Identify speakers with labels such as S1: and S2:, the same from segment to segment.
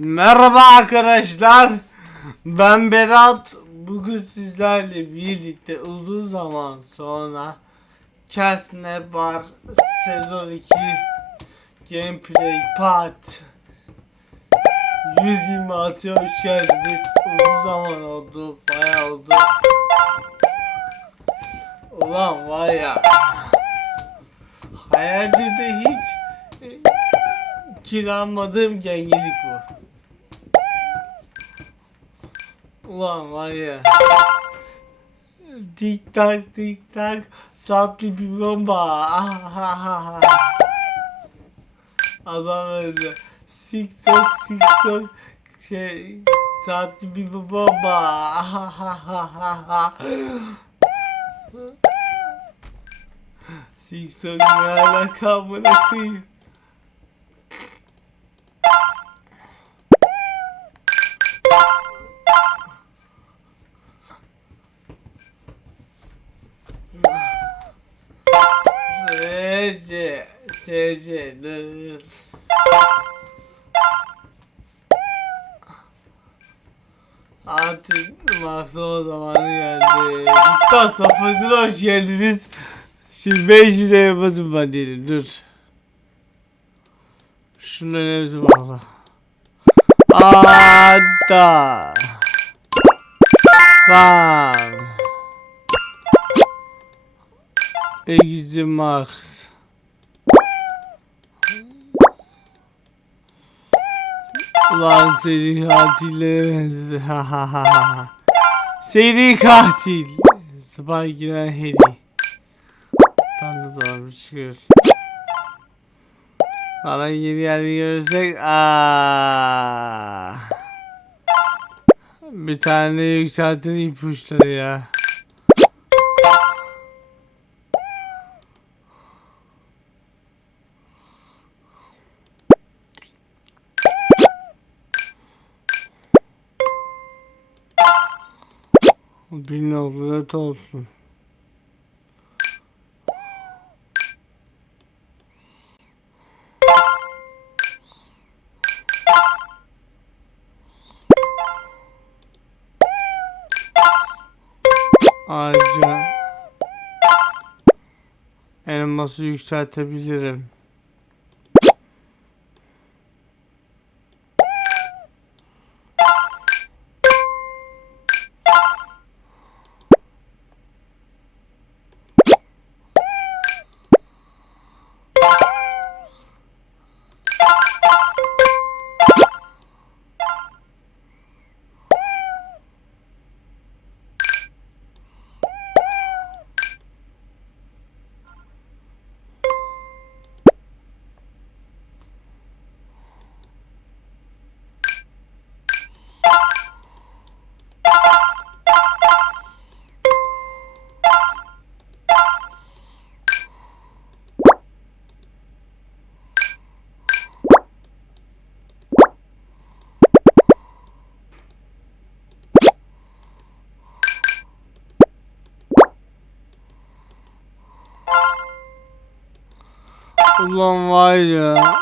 S1: Merhaba arkadaşlar. Ben Berat. Bugün sizlerle birlikte uzun zaman sonra Kesne Bar sezon 2 Gameplay Part 126'ya hoş geldiniz. Uzun zaman oldu. Bayağı oldu. Ulan var ya. Hayatımda hiç kiralamadığım gengelik bu. Ulan var ya. Tik tak tik tak saatli bir bomba. Ah, ah, ah, ah. Adam öldü. Sik sok sik sok şey saatli bir bomba. Ah, ah, ah, ah, ah. Sik sok ne alaka amına dur. Artık maksama zamanı geldi. Dikkat sofrasına hoş geldiniz. Şimdi 500 lira basın ben dedim dur. Şunların hepsi bağlı. Ada. Bam. Easy Max. Ulan seri ha. Seri katil. Spy giren Harry. Da doğru çıkıyoruz. Bana yeni yerde görürsek aa. Bir tane yükseltin ipuçları ya. Bin olsun olsun. Ayrıca elması yükseltebilirim. Ulan var ya.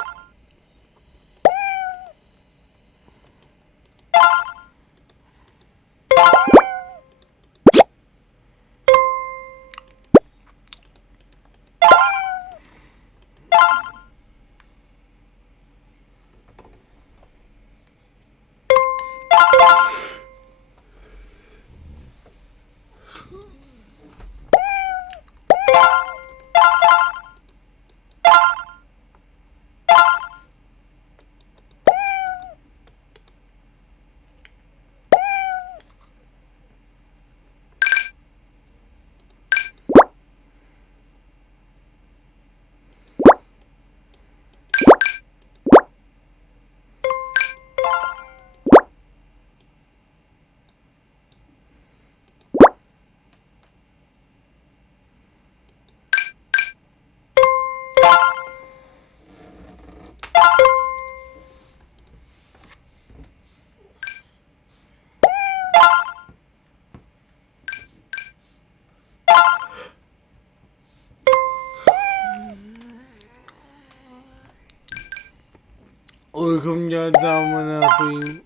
S1: Uykum geldi amına koyayım.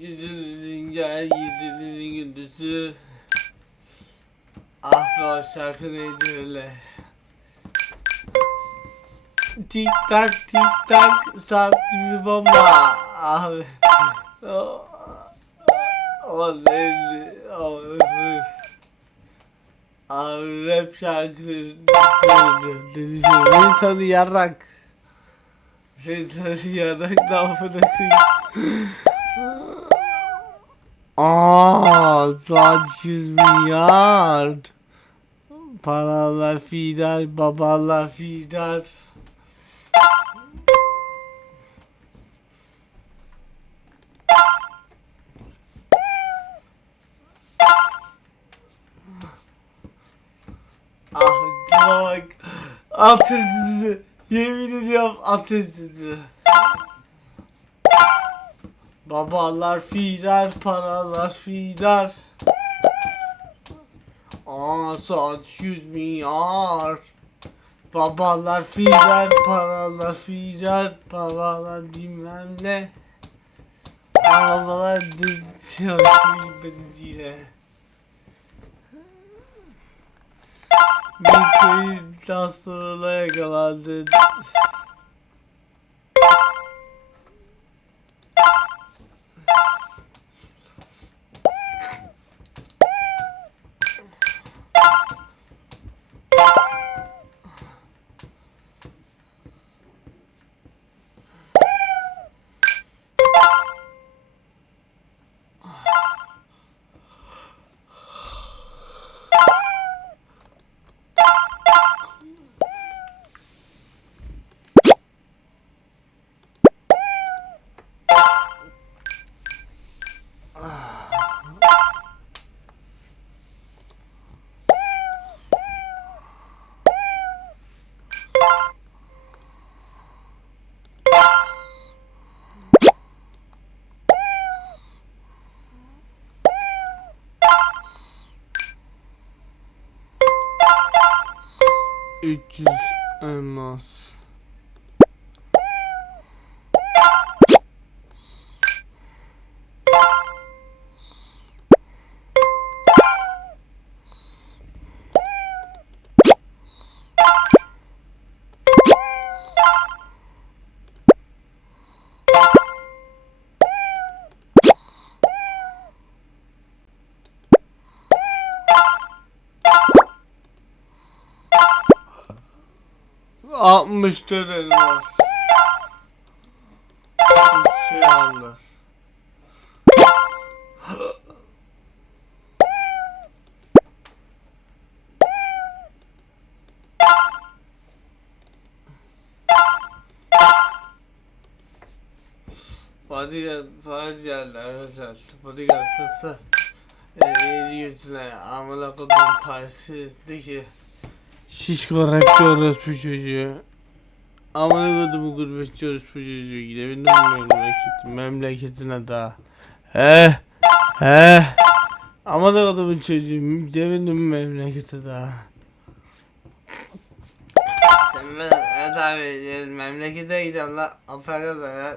S1: Gecenin gel gecenin gündüzü Ah be o şarkı neydi öyle? Tik tak tik tak saat gibi bomba. Abi O, o neydi? O, Abi rap şarkı Dedi şey beni tanı yarrak. Beni tanı yarrak ne yapını koyayım Aa, saat 100 milyar. Paralar firar, babalar firar. Ah, bak. Atır sizi. Yemin ediyorum atır sizi. Babalar firar, paralar firar. Aa saat 100 milyar. Babalar firar, paralar firar, babalar bilmem ne. Arabalar düşüyor benzine. Bir köy hastalığına yakalandı. Et utilise un masque. 60 64 elmas. Şey aldı. Bodyguard bazı yerler özel. Bodyguard tası e, yüzüne amına kodum parası ki Şişko rapçi orospu çocuğu. Amına kodumu gurbetçi orospu çocuğu. Gidebildim mi memleketin, memleketine daha. He. He. Amına kodumu çocuğu. Gidebildim mi memlekete daha. Sen ben evet abi memlekete gidiyorum la. Aparaza ya.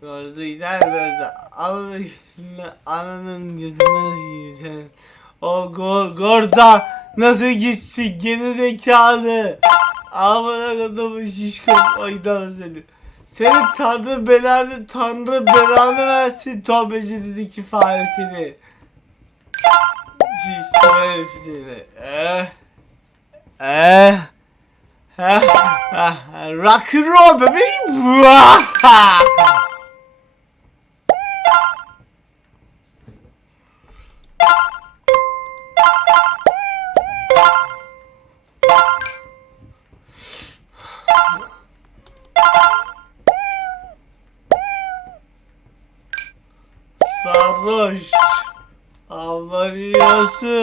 S1: Gördü gider gördü. Alın üstüne ananın yüzüne gibi sen. O go gorda nasıl gitsin geri zekalı. Amına kodumun şişko aydan seni. Senin tanrı belanı tanrı belanı versin tövbecilik faresini. Şişko herif seni. Eh. Eh. Ha, ha, rock and roll bebeğim.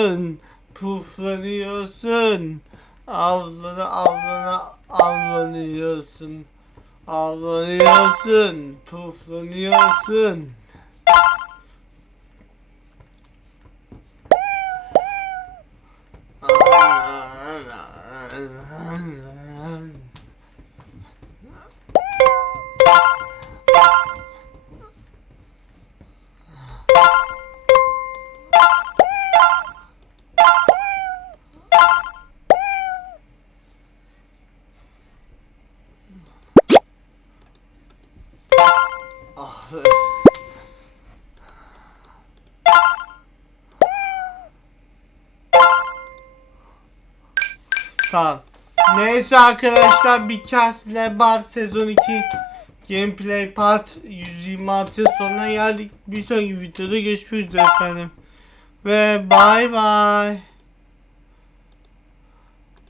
S1: Avlanıyorsun. Puflanıyorsun. Avlana avlana avlanıyorsun. Avlanıyorsun. Puflanıyorsun. Tamam. Neyse arkadaşlar bir kasle bar sezon 2 gameplay part 126 sonuna geldik. Bir sonraki videoda görüşmek üzere efendim. Ve bay bay.